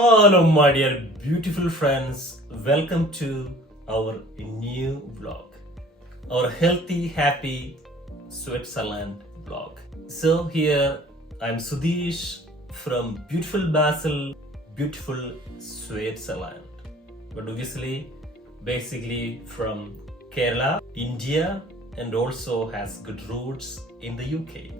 Hello, my dear beautiful friends. Welcome to our new vlog, our healthy, happy Switzerland vlog. So here I'm Sudesh from beautiful Basel, beautiful Switzerland. But obviously, basically from Kerala, India, and also has good roots in the UK.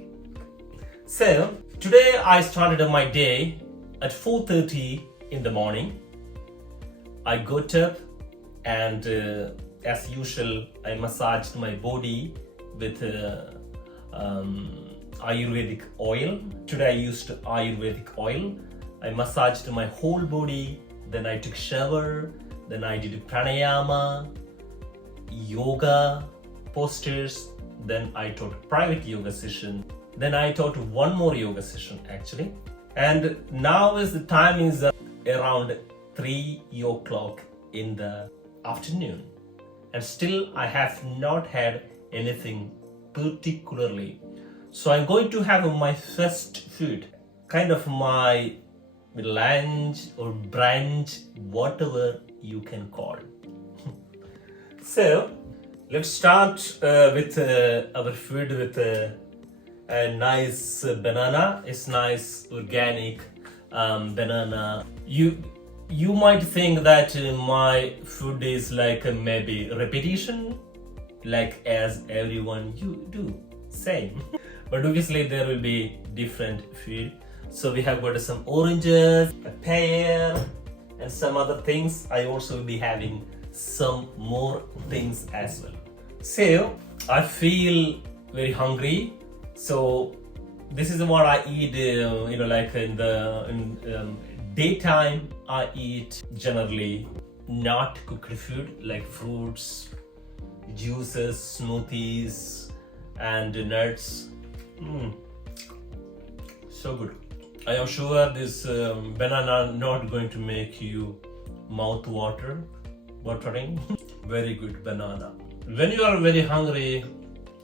So today I started my day at 4:30 in the morning. I got up and as usual I massaged my body with Ayurvedic oil. Today I used Ayurvedic oil. I massaged my whole body, then I took shower, then I did pranayama, yoga postures, then I taught private yoga session, then I taught one more yoga session actually. And now is the time is around 3 o'clock in the afternoon, and still I have not had anything particularly. So I'm going to have my first food, kind of my lunch or brunch, whatever you can call. So let's start with our food with a nice banana. It's nice organic banana. You might think that my food is like maybe repetition, like as everyone you do same. But obviously there will be different food. So we have got some oranges, a pear, and some other things. I also will be having some more things as well. So I feel very hungry. So this is what I eat, like in daytime I eat generally not cooked food like fruits, juices, smoothies, and nuts. So good. I am sure this banana not going to make you mouth watering. Very good banana. When you are very hungry,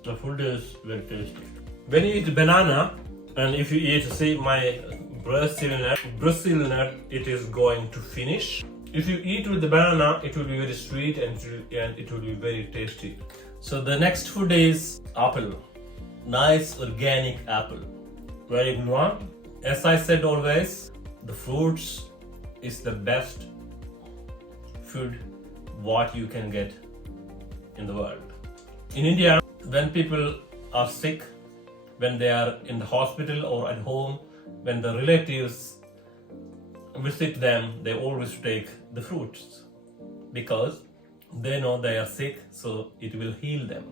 the food is very tasty. When you eat banana, and if you eat, say, my Brazil nut, it is going to finish. If you eat with the banana, it will be very sweet and it will be very tasty. So the next food is apple. Nice organic apple. Very good one. As I said always, the fruits is the best food what you can get in the world. In India, when people are sick, when they are in the hospital or at home, when the relatives visit them, they always take the fruits because they know they are sick, so it will heal them.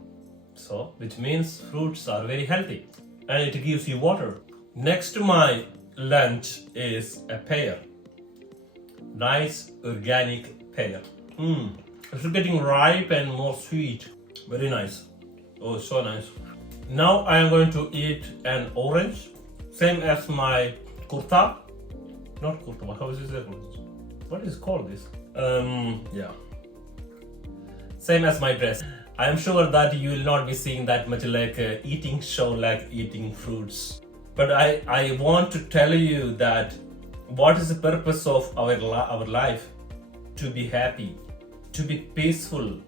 So, which means fruits are very healthy and it gives you water. Next to my lunch is a pear. Nice organic pear. It's getting ripe and more sweet. Very nice. Oh, so nice. Now I am going to eat an orange, same as my kurta. Not kurta, how is it? What is called this? Yeah. Same as my dress. I am sure that you will not be seeing that much like eating show, like eating fruits. But I want to tell you that what is the purpose of our life? To be happy, to be peaceful,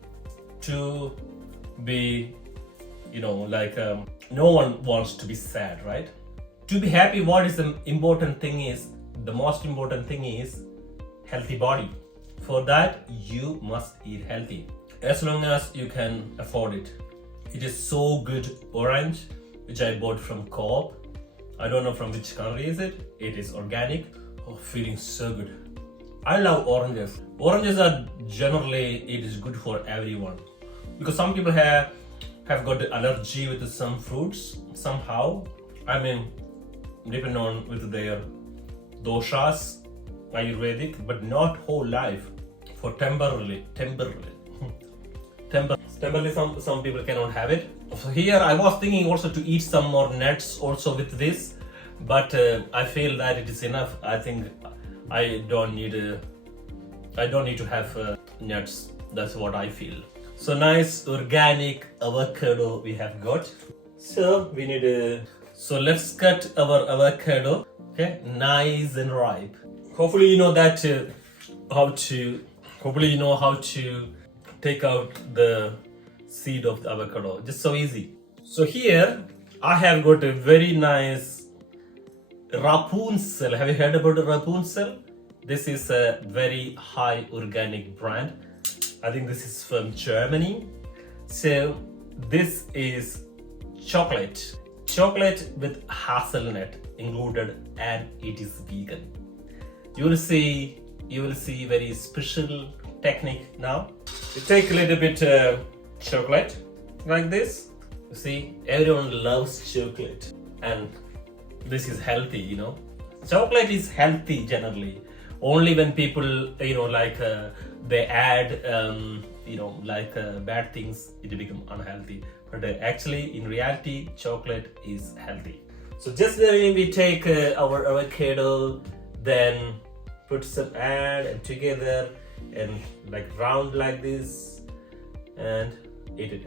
to be no one wants to be sad, right? To be happy, what is the most important thing is healthy body. For that, you must eat healthy as long as you can afford it. It is so good orange, which I bought from Coop. I don't know from which country is it. It is organic. Oh, feeling so good. I love oranges. Oranges are generally, it is good for everyone because some people have got allergy with some fruits somehow. I mean, depending on with their doshas, Ayurvedic, but not whole life. For temporarily, some people cannot have it. So here I was thinking also to eat some more nuts also with this, but I feel that it is enough. I think I don't need to have nuts. That's what I feel. So nice organic avocado we have got. So we need so let's cut our avocado. Okay, nice and ripe. Hopefully you know that hopefully you know how to take out the seed of the avocado. Just so easy. So here I have got a very nice Rapunzel. Have you heard about the Rapunzel? This is a very high organic brand. I think this is from Germany. So this is chocolate with hazelnut included, and it is vegan. You will see very special technique now. You take a little bit chocolate like this. You see, everyone loves chocolate, and this is healthy, you know. Chocolate is healthy generally. Only when people, they add, bad things, it become unhealthy. But actually, in reality, chocolate is healthy. So just then we take our avocado, then put some and together and like round like this and eat it.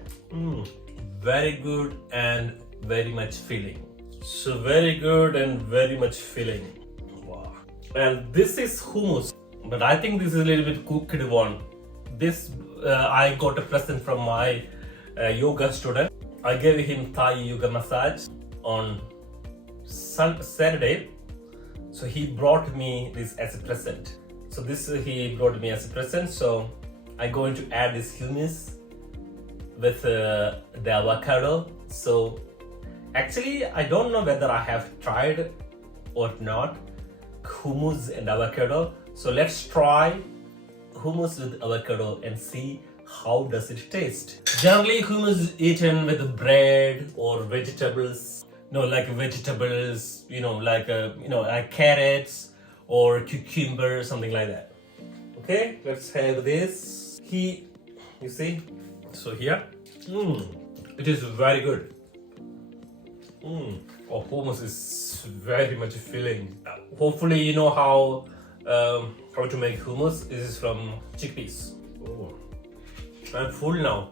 Very good and very much filling. So very good and very much filling. Wow. And this is hummus, but I think this is a little bit cooked one. This I got a present from my yoga student. I gave him Thai yoga massage on Saturday. So he brought me this as a present. So this he brought me as a present. So I'm going to add this hummus with the avocado. So actually, I don't know whether I have tried or not hummus and avocado. So let's try hummus with avocado and see how does it taste. Generally, hummus is eaten with bread or vegetables. Like vegetables, like carrots or cucumber, something like that. Okay, let's have this. You see, so here, it is very good. Oh, hummus is very much filling. Hopefully, you know how to make hummus. This is from chickpeas. Oh, I'm full now.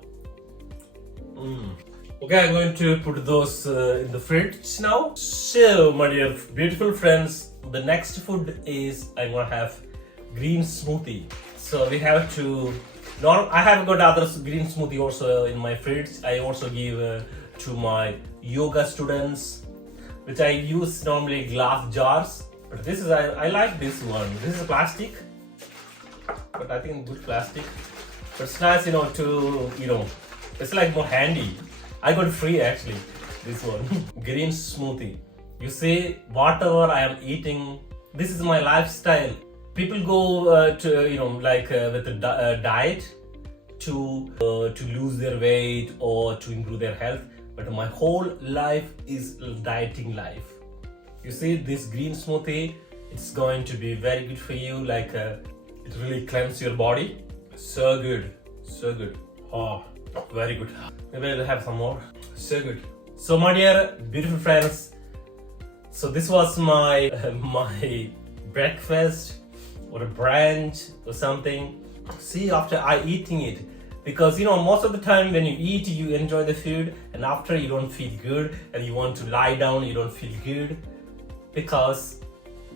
Okay, I'm going to put those in the fridge now. So, my dear beautiful friends, the next food is I'm gonna have green smoothie. So we have to. I have got other green smoothie also in my fridge. I also give to my yoga students, which I use normally glass jars. But this is I like this one. This is plastic, but I think good plastic. But it's nice, it's like more handy. I got free actually, this one. Green smoothie. You see, whatever I am eating, this is my lifestyle. People go with a diet to lose their weight or to improve their health. But my whole life is dieting life. You see, this green smoothie, it's going to be very good for you. It really cleanses your body. So good, so good. Oh, very good. Maybe I'll have some more. So good. So my dear beautiful friends, so this was my my breakfast or a brunch or something. See, after I eating it, because most of the time when you eat, you enjoy the food, and after you don't feel good and you want to lie down, you don't feel good, because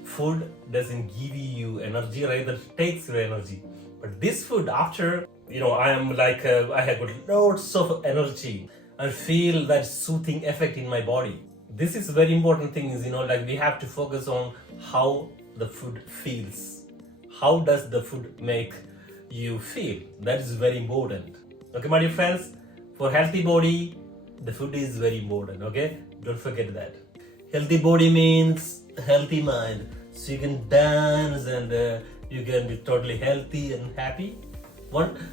food doesn't give you energy, rather it takes your energy. But this food, after I am like I have got lots of energy and feel that soothing effect in my body. This is very important thing is we have to focus on how the food feels. How does the food make you feel? That is very important. Okay, my dear friends, for healthy body, the food is very important. Okay, don't forget that. Healthy body means healthy mind. So you can dance and you can be totally healthy and happy.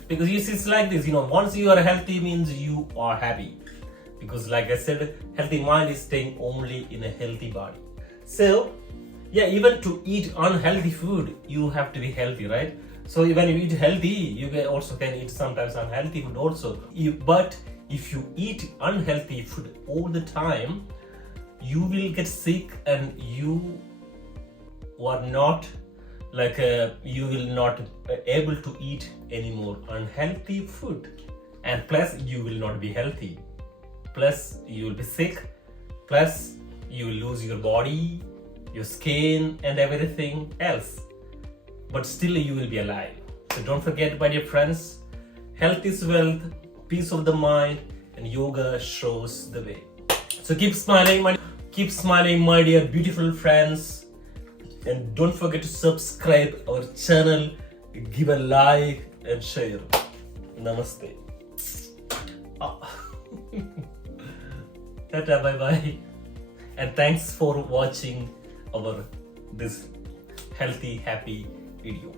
Because you see, it's like this, once you are healthy means you are happy. Because like I said, healthy mind is staying only in a healthy body. So, yeah, even to eat unhealthy food, you have to be healthy, right? So when you eat healthy, you can eat sometimes unhealthy food also. But if you eat unhealthy food all the time, you will get sick and you are not you will not able to eat any more unhealthy food, and plus you will not be healthy, plus you will be sick, plus you will lose your body, your skin and everything else. but still you will be alive. So don't forget, my dear friends, health is wealth, peace of the mind, and yoga shows the way. So keep smiling, my dear beautiful friends, and don't forget to subscribe our channel, give a like and share. Namaste. Tata, bye bye, and thanks for watching our this healthy, happy video.